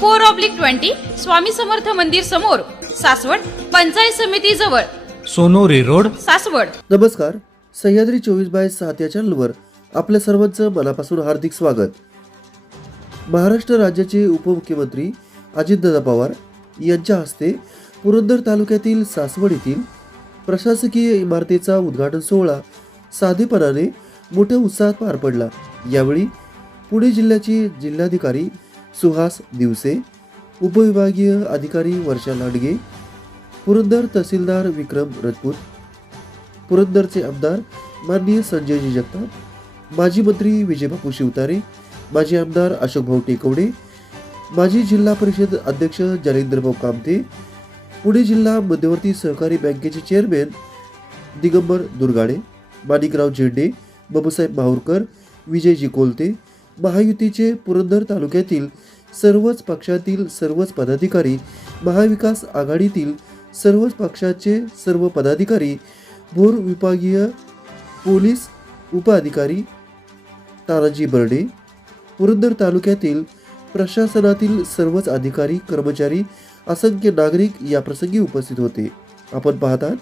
four oblique twenty Swami Samarth मंदिर समोर सासवड पंचायत समिती जवळ. सोनोरी रोड. सासवड. नमस्कार. सह्याद्री चोवीस बाय सात या चॅनलवर आपल्या सर्वांचं मनापासून हार्दिक स्वागत. महाराष्ट्र राज्याचे उपमुख्यमंत्री अजितदादा पवार यांच्या हस्ते पुरंदर तालुक्यातील सासवड येथील प्रशासकीय इमारतीचा उद्घाटन सोहळा साधेपणाने मोठ्या उत्साहात पार पडला. यावेळी पुणे जिल्ह्याचे जिल्हाधिकारी सुहास दिवसे उपविभागीय अधिकारी वर्षा लांडगे पुरंदर तहसीलदार विक्रम रजपूत पुरंदरचे आमदार माननीय संजयजी जगताप माजी मंत्री विजयबापू शिवतारे माजी आमदार अशोकभाऊ टेकवडे माजी जिल्हा परिषद अध्यक्ष जलेंद्रभाऊ कामते पुणे जिल्हा मध्यवर्ती सहकारी बँकेचे चेअरमॅन दिगंबर दुर्गाडे माणिकराव झेंडे बाबूसाहेब माहूरकर विजयजी कोलते महायुतीचे पुरंदर तालुक्यातील सर्वच पक्षातील सर्वच पदाधिकारी महाविकास आघाडीतील सर्वच पक्षाचे सर्व पदाधिकारी भोर विभागीय पोलीस उपअधिकारी तानाजी बर्डे पुरंदर तालुक्यातील प्रशासनातील सर्वच अधिकारी कर्मचारी असंख्य नागरिक या प्रसंगी उपस्थित होते. आपण पाहतात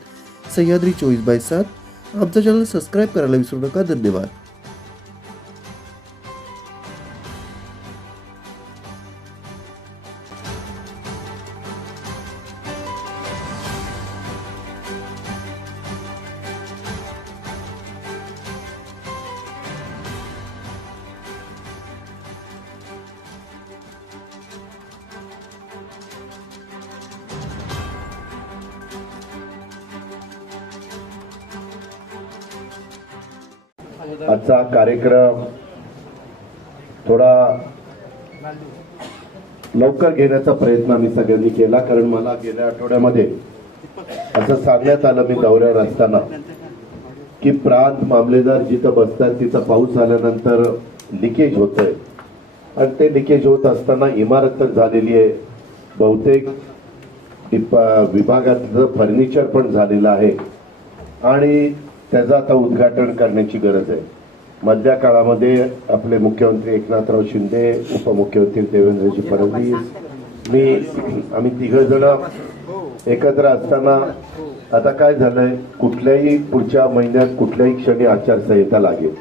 सह्याद्री चोवीस बाय सात. आमचा चॅनल सबस्क्राईब करायला विसरू नका. धन्यवाद. आजचा कार्यक्रम थोडा लवकर घेण्याचा प्रयत्न आम्ही सगळ्यांनी केला कारण मला गेल्या आठवड्यामध्ये असं सांगण्यात आलं मी दौऱ्यावर असताना की प्रांत मामलेदार जिथं बसतात तिथं पाऊस आल्यानंतर लिकेज होतंय. आणि ते लिकेज होत असताना इमारत तर झालेली आहे. बहुतेक विभागातलं फर्निचर पण झालेलं आहे. आणि त्याचं आता उद्घाटन करण्याची गरज आहे. मधल्या काळामध्ये आपले मुख्यमंत्री एकनाथराव शिंदे उपमुख्यमंत्री देवेंद्रजी फडणवीस मी आम्ही तिघ जण एकत्र असताना आता काय झालंय कुठल्याही पुढच्या महिन्यात कुठल्याही क्षणी आचारसंहिता लागेल.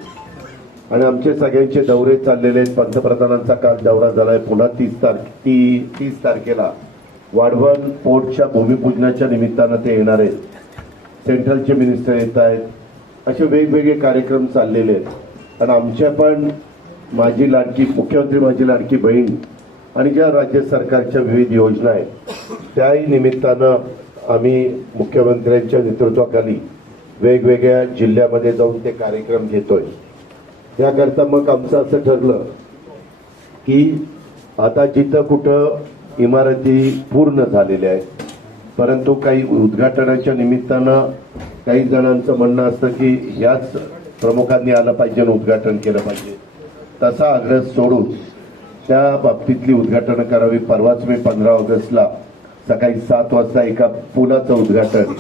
आणि आमचे सगळ्यांचे दौरे चाललेले आहेत. पंतप्रधानांचा काल दौरा झालाय. पुन्हा तीस तारखे ती तीस तारखेला वाढवण पोर्टच्या भूमिपूजनाच्या निमित्तानं ते येणार आहेत. सेंट्रलचे मिनिस्टर येत आहेत. असे वेगवेगळे कार्यक्रम चाललेले आहेत. आणि आमच्या पण माझी लाडकी मुख्यमंत्री माझी लाडकी बहीण आणि ज्या राज्य सरकारच्या विविध योजना आहेत त्याही निमित्तानं आम्ही मुख्यमंत्र्यांच्या नेतृत्वाखाली वेगवेगळ्या जिल्ह्यामध्ये जाऊन ते कार्यक्रम घेतोय. त्याकरता मग आमचं असं ठरलं की आता जिथं कुठं इमारती पूर्ण झालेल्या आहेत परंतु काही उद्घाटनाच्या निमित्तानं काही जणांचं म्हणणं असतं की याच प्रमुखांनी आलं पाहिजे आणि उद्घाटन केलं पाहिजे. तसा आग्रह सोडून त्या बाबतीतली उद्घाटनं करावी. परवाच मी पंधरा ऑगस्टला सकाळी सात वाजता एका पुलाचं उद्घाटन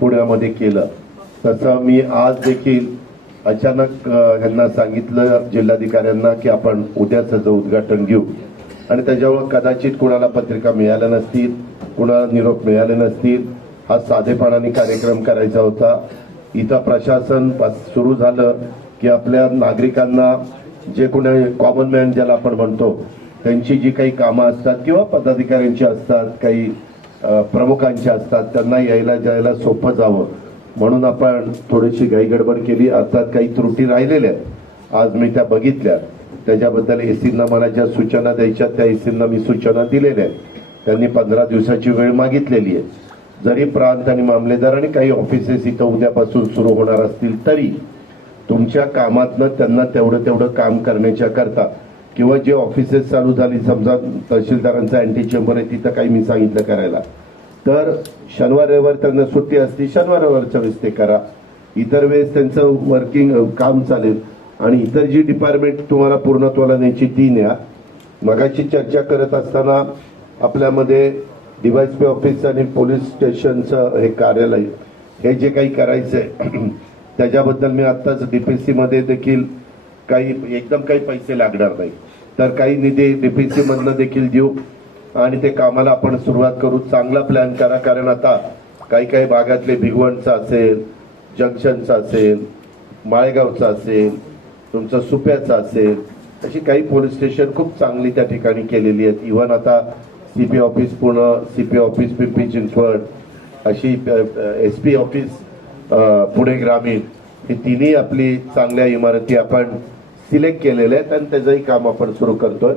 पुण्यामध्ये केलं. तसं मी आज देखील अचानक यांना सांगितलं जिल्हाधिकाऱ्यांना की आपण उद्याच त्याचं उद्घाटन घेऊ. आणि त्याच्यावर कदाचित कुणाला पत्रिका मिळाल्या नसतील कुणाला निरोप मिळाले नसतील. हा साधेपणाने कार्यक्रम करायचा होता. इथं प्रशासन सुरू झालं की आपल्या नागरिकांना जे कोणी कॉमन मॅन ज्याला आपण म्हणतो त्यांची जी काही कामं असतात किंवा पदाधिकाऱ्यांची असतात काही प्रमुखांची असतात त्यांना यायला जायला सोपं जावं. म्हणून आपण थोडीशी घाईगडबड केली. अर्थात काही त्रुटी राहिलेल्या आज मी त्या बघितल्या. त्याच्याबद्दल एसींना मला ज्या सूचना द्यायच्या त्या एसींना मी सूचना दिलेल्या आहेत. त्यांनी पंधरा दिवसाची वेळ मागितलेली आहे. जरी प्रांत आणि मामलेदार आणि काही ऑफिसेस इथं उद्यापासून सुरू होणार असतील तरी तुमच्या कामातनं त्यांना तेवढं तेवढं काम करण्याच्या करता किंवा जे ऑफिसेस चालू झाली समजा तहसीलदारांचा अँटी चेंबर आहे तिथं काही मी सांगितलं करायला. तर शनिवार रविवार त्यांना सुट्टी असते शनिवार रविवारच्या वेळेस ते करा. इतर वेळेस त्यांचं वर्किंग काम चालेल. आणि इतर जी डिपार्टमेंट तुम्हाला पूर्णत्वाला न्यायची ती न्या. मगाशी चर्चा करत असताना आपल्यामध्ये डीवायसपी ऑफिस आणि पोलीस स्टेशनचं हे कार्यालय हे जे काही करायचंय त्याच्याबद्दल मी आत्ताच बी पी सीमध्ये देखील काही एकदम काही पैसे लागणार नाही. तर काही निधी डीपीसी मधनं देखील देऊ आणि ते कामाला आपण सुरुवात करू. चांगला प्लॅन करा कारण आता काही काही भागातले भिगवणचा असेल जंक्शनचा असेल माळेगावचा असेल तुमचं सुप्याचा असेल अशी काही पोलीस स्टेशन खूप चांगली त्या ठिकाणी केलेली आहेत. इव्हन आता CP office Pune CP office Pimpri Chinchwad अशी एस पी ऑफिस पुणे ग्रामीण ही तिन्ही आपली चांगल्या इमारती आपण सिलेक्ट केलेल्या आहेत आणि त्याचंही काम आपण सुरू करतोय.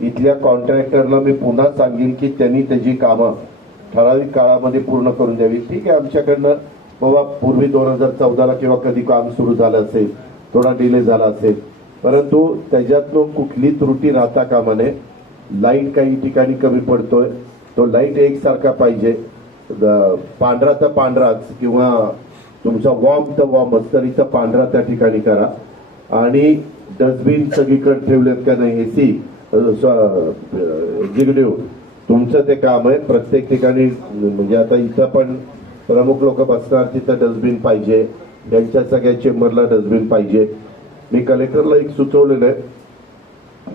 इथल्या कॉन्ट्रॅक्टरला मी पुन्हा सांगेन की त्यांनी त्याची कामं ठराविक काळामध्ये पूर्ण करून द्यावी. ठीक आहे आमच्याकडनं बाबा पूर्वी दोन हजार चौदाला किंवा कधी काम सुरू झालं असेल थोडा डिले झाला असेल. परंतु त्याच्यातून कुठली त्रुटी राहता कामा नये. लाइट काही ठिकाणी कमी पडतोय. तो लाइट एकसारखा पाहिजे. पांढरा तर पांढराच किंवा तुमचा वॉर्म तर वॉर्मच तर इथं पांढरा त्या ठिकाणी करा. आणि डस्टबिन सगळीकडे ठेवलेत का नाही एसी जिगडेव तुमचं ते काम आहे. प्रत्येक ठिकाणी म्हणजे आता इथं पण प्रमुख लोक बसणार तिथं डस्टबिन पाहिजे. त्यांच्या सगळ्या चेंबरला डस्टबिन पाहिजे. मी कलेक्टरला एक सुचवलेलं आहे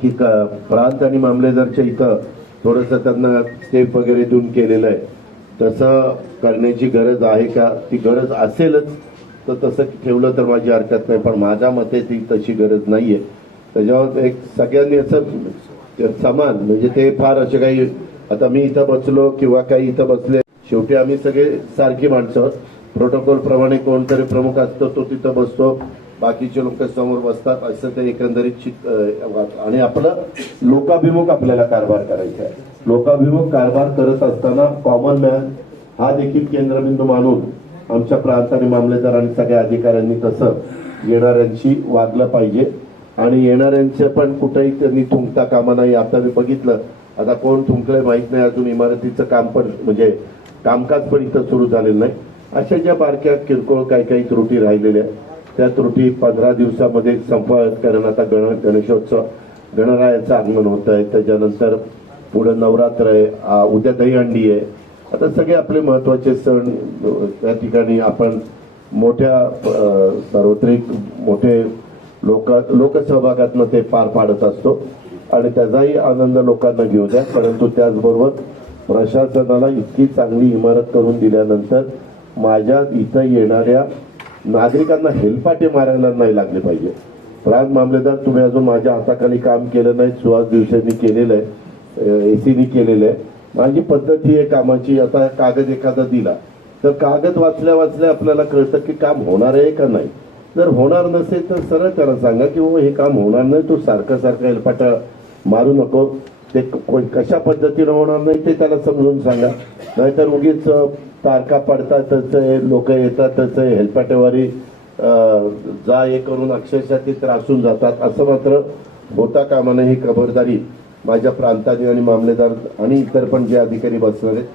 की क- प्रांत आणि मामलेदारच्या इथं थोडंसं त्यांना स्टेप वगैरे देऊन केलेलं आहे. तसं करण्याची गरज आहे का? ती गरज असेलच. तर तसं ठेवलं तर माझी हरकत नाही पण माझ्या मते ती तशी गरज नाहीये. त्याच्यावर एक सगळ्यांनी असं समान म्हणजे ते फार असे काही आता मी इथं बसलो किंवा काही इथं बसले शेवटी आम्ही सगळे सारखी माणसं प्रोटोकॉल प्रमाणे कोणतरी प्रमुख असतो तो तिथं बसतो. बाकीचे लोक समोर बसतात. असं ते एकंदरीत चित- आणि आपलं लोकाभिमुख आपल्याला कारभार करायचा आहे. लोकाभिमुख कारभार करत असताना कॉमन मॅन हा देखील केंद्रबिंदू मानून आमच्या प्रांत आणि मामलेदार आणि सगळ्या अधिकाऱ्यांनी तसं येणाऱ्यांशी वागलं पाहिजे. आणि येणाऱ्यांचं पण कुठेही त्यांनी थुंकता कामा नाही आता मी बघितलं. आता कोण थुंकलंय माहीत नाही अजून इमारतीचं काम पण म्हणजे कामकाज पण इथं सुरू झालेलं नाही. अशा ज्या बारक्या किरकोळ काही काही त्रुटी राहिलेल्या त्या त्रुटी पंधरा दिवसामध्ये संपवाव्यात कारण आता गण गणेशोत्सव गणरायाचं आगमन होत आहे. त्याच्यानंतर पुढे नवरात्र आहे उद्या दहीहंडी आहे. आता सगळे आपले महत्त्वाचे सण त्या ठिकाणी आपण मोठ्या सार्वत्रिक मोठे लोक लोकसहभागातनं ते पार पाडत असतो. आणि त्याचाही आनंद लोकांना घेऊ द्या. परंतु त्याचबरोबर प्रशासनाला इतकी चांगली इमारत करून दिल्यानंतर माझ्या इथं येणाऱ्या नागरिकांना हेलपाटे मारायला नाही लागले पाहिजे. प्रांत मामलेदार तुम्ही अजून माझ्या हाताखाली काम केलं नाही सुहास दिवसांनी केलेलं आहे एसीनी केलेलं आहे. माझी पद्धत ही आहे कामाची आता कागद एखादा दिला तर कागद वाचल्या वाचल्या आपल्याला कळतं की काम होणार आहे का नाही. जर होणार नसेल तर सरळ त्याला सांगा की हो हे काम होणार नाही तू सारखं सारखं हेलपाटा मारू नको. ते कशा पद्धतीनं होणार नाही ते त्याला समजून सांगा. नाहीतर उगीच तारखा तारका पडतात लोक येतात त्याचे हेलपाटेवारी जा हे करून अक्षरशः ते त्रासून जातात. असं मात्र होता कामा नये ही खबरदारी माझ्या प्रांताने आणि मामलेदार आणि इतर पण जे अधिकारी बसणार आहेत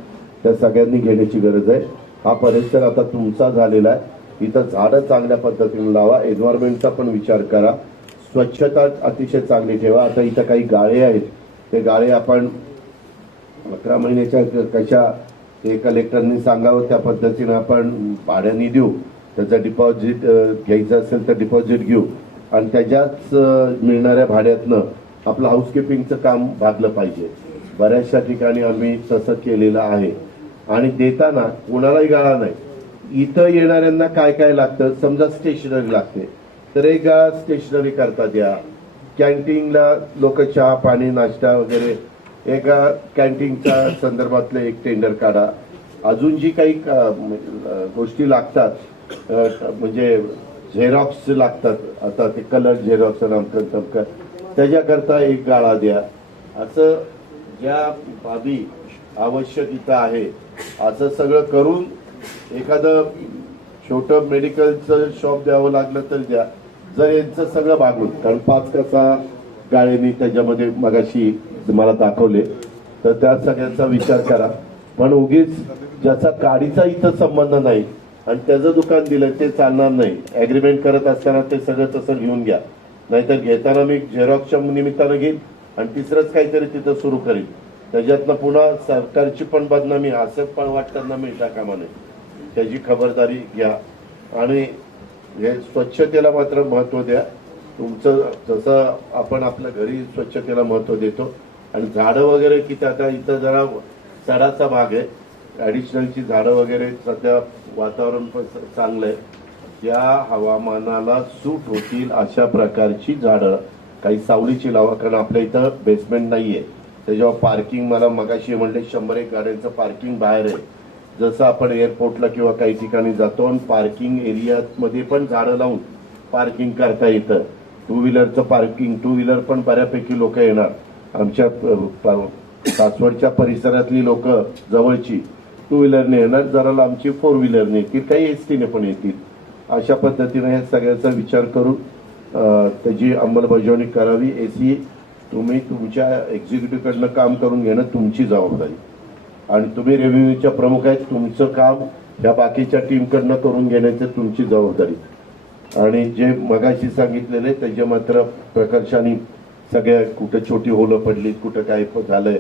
त्या सगळ्यांनी घेण्याची गरज आहे. हा परिसर आता तुमचा झालेला आहे. इथं झाडं चांगल्या पद्धतीने लावा एन्व्हायरमेंटचा पण विचार करा. स्वच्छता अतिशय चांगली ठेवा. आता इथं काही गाळे आहेत. ते गाळे आपण अकरा महिन्याच्या कशा ते कलेक्टरनी सांगावं त्या पद्धतीनं आपण भाड्याने देऊ. त्याचं डिपॉझिट घ्यायचं असेल तर डिपॉझिट घेऊ. आणि त्याच्याच मिळणाऱ्या भाड्यातनं आपलं हाऊसकीपिंगचं काम भागलं पाहिजे. बऱ्याचशा ठिकाणी आम्ही तसं केलेलं आहे. आणि देताना कोणालाही गाळा नाही. इथं येणाऱ्यांना काय काय लागतं? समजा स्टेशनरी लागते. तर एक गाळा स्टेशनरी करता द्या. कॅन्टीनला लोक चहा पाणी नाश्ता वगैरे एका कॅन्टीनच्या संदर्भातलं एक टेंडर काढा. अजून जी काही गोष्टी लागतात म्हणजे झेरॉक्स लागतात आता ते कलर झेरॉक्स नामकन तमकन त्याच्याकरता एक गाळा द्या. असं ज्या बाबी आवश्यक इथं आहे असं सगळं करून एखादं छोटं मेडिकलचं शॉप द्यावं लागलं तर द्या. जर यांचं सगळं भागून कारण पाच कसा गाळ्यांनी त्याच्यामध्ये मगाशी मला दाखवले तर त्या सगळ्यांचा विचार करा. पण उगीच ज्याचा गाडीचा इथं संबंध नाही आणि त्याचं दुकान दिलं ते चालणार नाही. ॲग्रीमेंट करत असताना ते सगळं तसं घेऊन घ्या. नाहीतर घेताना मी झेरॉक्सच्या निमित्तानं घेईन आणि तिसरंच काहीतरी तिथं सुरू करीन. त्याच्यातनं पुन्हा सरकारची पण बदनामी असं पण वाटताना मिळता कामा नये त्याची खबरदारी घ्या. आणि हे स्वच्छतेला मात्र महत्त्व द्या. तुमचं जसं आपण आपल्या घरी स्वच्छतेला महत्त्व देतो आणि झाडं वगैरे की आता इथं जरा सडाचा भाग आहे. ॲडिशनलची झाडं वगैरे सध्या वातावरण पण चांगलं आहे या हवामानाला सूट होतील अशा प्रकारची झाडं काही सावलीची लावा कारण आपल्या इथं बेसमेंट नाही आहे त्याच्यावर पार्किंग मला मगाशी म्हणले शंभर एक गाड्यांचं पार्किंग बाहेर आहे. जसं आपण एअरपोर्टला किंवा काही ठिकाणी जातो आणि पार्किंग एरियामध्ये पण झाडं लावून पार्किंग करता येतं. टू व्हीलरचं पार्किंग टू व्हीलर पण बऱ्यापैकी लोक येणार. आमच्या सासवडच्या परिसरातली लोक जवळची टू व्हीलरने येणार. जरा लांबची फोर व्हीलरने येतील. काही एस टीने पण येतील. अशा पद्धतीने या सगळ्याचा विचार करून त्याची अंमलबजावणी करावी. एसी तुम्ही तुमच्या एक्झिक्युटिव्हकडनं काम करून घेणं तुमची जबाबदारी. आणि तुम्ही रेव्हेन्यूच्या प्रमुख आहेत तुमचं काम ह्या बाकीच्या टीमकडनं करून घेण्याची तुमची जबाबदारी. आणि जे मगाशी सांगितलेले त्याच्या मात्र प्रकर्षाने सगळ्या कुठं छोटी होलं पडली कुठं काय झालंय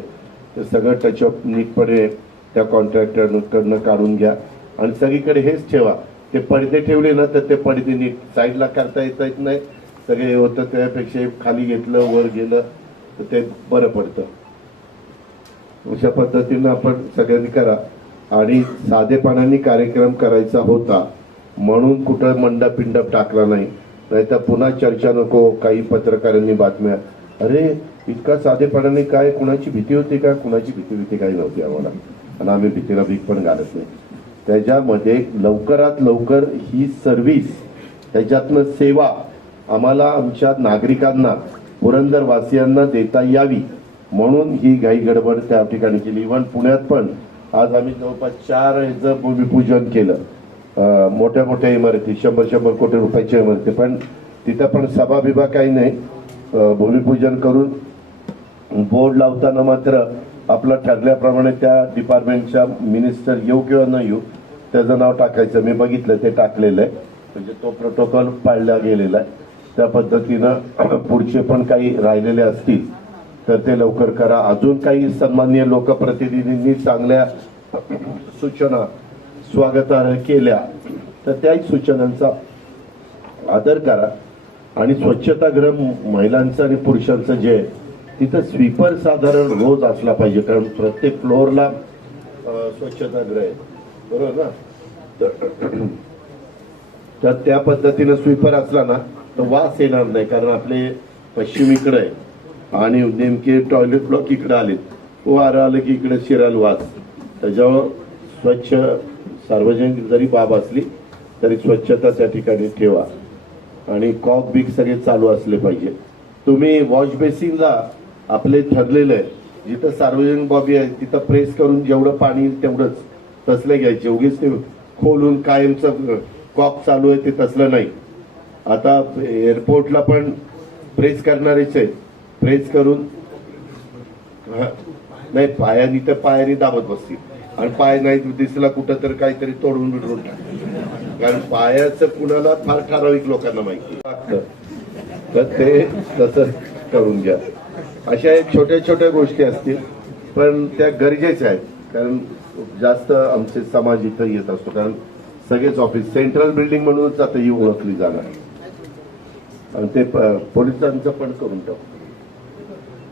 ते सगळं टचअप नीटपणे त्या कॉन्ट्रॅक्टरकडनं काढून घ्या. आणि सगळीकडे हेच ठेवा. ते पडदे ठेवले ना तर ते पडदे नीट साईडला करता येता येत नाही सगळे हे होतं त्यापेक्षा खाली घेतलं वर गेलं तर ते बरं पडतं. अशा पद्धतीनं आपण सगळ्यांनी करा. आणि साधेपणाने कार्यक्रम करायचा होता म्हणून कुठं मंडप पिंडप टाकला नाही. नाहीतर पुन्हा चर्चा नको काही पत्रकारांनी बातम्या. अरे इतका साधेपणाने काय कुणाची भीती होती का? कुणाची भीती भीती काही नव्हती आम्हाला. आणि आम्ही भीतीला भीक पण घालत नाही. त्याच्यामध्ये लवकरात लवकर ही सर्व्हिस त्याच्यातनं सेवा आम्हाला आमच्या नागरिकांना पुरंदरवासियांना देता यावी. म्हणून ही घाई गडबड त्या ठिकाणी केली. इव्हन पुण्यात पण आज आम्ही जवळपास चार ह्याचं भूमिपूजन केलं. मोठ्या मोठ्या इमारती शंभर शंभर कोटी रुपयाच्या इमारती. पण तिथं पण सभा बिभा काही नाही. भूमिपूजन करून बोर्ड लावताना मात्र आपलं ठरल्याप्रमाणे त्या डिपार्टमेंटच्या मिनिस्टर येऊ किंवा न येऊ त्याचं नाव टाकायचं. मी बघितलं ते टाकलेलं आहे. म्हणजे तो प्रोटोकॉल पाळला गेलेला आहे. त्या पद्धतीनं पुढचे पण काही राहिलेले असतील. तर ते लवकर करा. अजून काही सन्माननीय लोकप्रतिनिधींनी चांगल्या सूचना स्वागतार्ह केल्या. तर त्याही सूचनांचा आदर करा. आणि स्वच्छतागृह महिलांचं आणि पुरुषांचं जे आहे तिथं स्वीपर साधारण रोज असला पाहिजे कारण प्रत्येक फ्लोअरला अं, स्वच्छतागृह आहे. बरोबर ना? तर- तर त्या पद्धतीनं स्वीपर असला ना तर वास येणार नाही कारण आपले पश्चिमीकडे आहे. आणि नेमके टॉयलेट ब्लॉक इकडे आलेत. वारं आलं की इकडे शिराल वास. त्याच्यावर स्वच्छ सार्वजनिक जरी बाब असली तरी स्वच्छता त्या ठिकाणी ठेवा. आणि कॉक बिक सगळे चालू असले पाहिजे. तुम्ही वॉश बेसिनला आपले ठरलेलं आहे. जिथं सार्वजनिक बॉबी आहे तिथं प्रेस करून जेवढं पाणी तेवढंच तसलं घ्यायचे. उगीच ते खोलून कायमचं कॉक चालू आहे ते तसलं नाही. आता एअरपोर्टला पण प्रेस करणारेच आहे प्रेस करून नाही पायानी तर पायानी दाबत बसतील. आणि पाय नाही दिसला कुठं तर काहीतरी तोडून बिडून टाक. कारण पायाचं कुणाला फार ठराविक लोकांना माहिती लागतं. तर ते तसं करून घ्या. अशा एक छोट्या छोट्या गोष्टी असतील पण त्या गरजेच्या आहेत. कारण जास्त आमचे समाज इथं येत असतो. कारण सगळेच ऑफिस सेंट्रल बिल्डिंग म्हणूनच आता ही ओळखली जाणार. आणि ते पोलिसांचं पण करून टाकू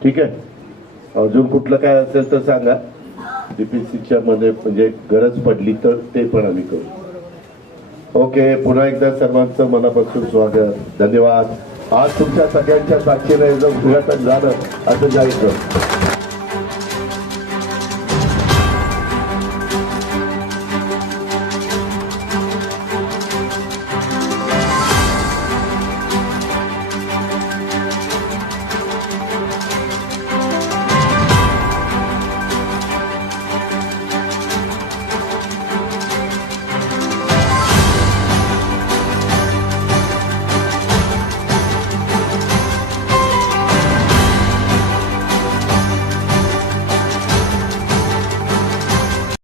ठीक आहे. अजून कुठलं काय असेल तर सांगा. डीपीसीच्या मध्ये म्हणजे गरज पडली तर ते पण आम्ही करू. ओके पुन्हा एकदा सर्वांचं मनापासून स्वागत. धन्यवाद. आज तुमच्या सगळ्यांच्या साक्षीने जर उद्घाटन झालं असं जायचं